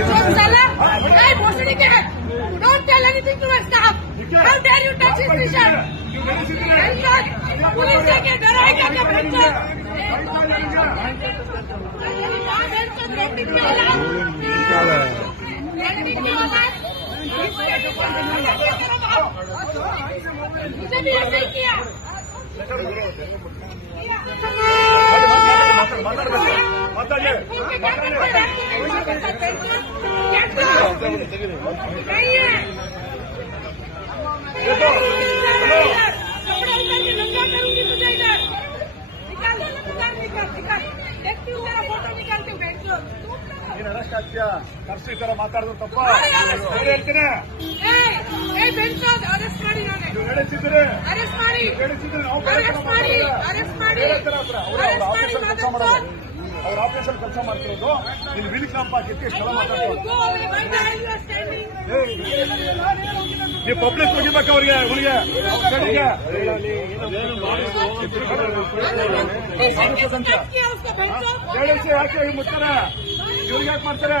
Don't tell anything to my staff. How dare you touch his t-shirt? Police लेके डराएगा क्या बच्चा? मुझे भी ऐसे ही किया। नहीं है कपड़े उतर के नंगा करूंगी तुझे इधर निकाल देखती हूँ तेरा फोटो निकालती हूँ बेचो ನೀನು ಅರೆಸ್ಟ್ ಆಗ್ತೀಯಾ ಕರ್ಸಿ ತರ ಮಾತಾಡೋದು ತಪ್ಪ ಹೇಳ್ತೀನಿ ಬೆಂಚೋ ಅರೆಸ್ಟ್ ಮಾಡಿ ನಾನೇ ಹೇಳಿಸಿದ್ರೆ ಅರೆಸ್ಟ್ ಮಾಡಿ ಅವ್ರ ಆಫೀಸಲ್ಲಿ ಕೆಲಸ ಮಾಡ್ತಿರೋದು ಇಲ್ಲಿ ವಿಲ್ ಕ್ಯಾಂಪ್ ಹಾಕಿತ್ತು ಇಷ್ಟೆಲ್ಲ ಮಾತಾಡ್ತಾರೆ ನೀವು ಪಬ್ಲಿಕ್ ಹೋಗಿಬೇಕು ಅವ್ರಿಗೆ ಹೇಳಿಸಿ ಯಾಕೆ ಮುಟ್ತಾರೆ ಇವ್ರಿಗೆ ಯಾಕೆ ಮಾಡ್ತಾರೆ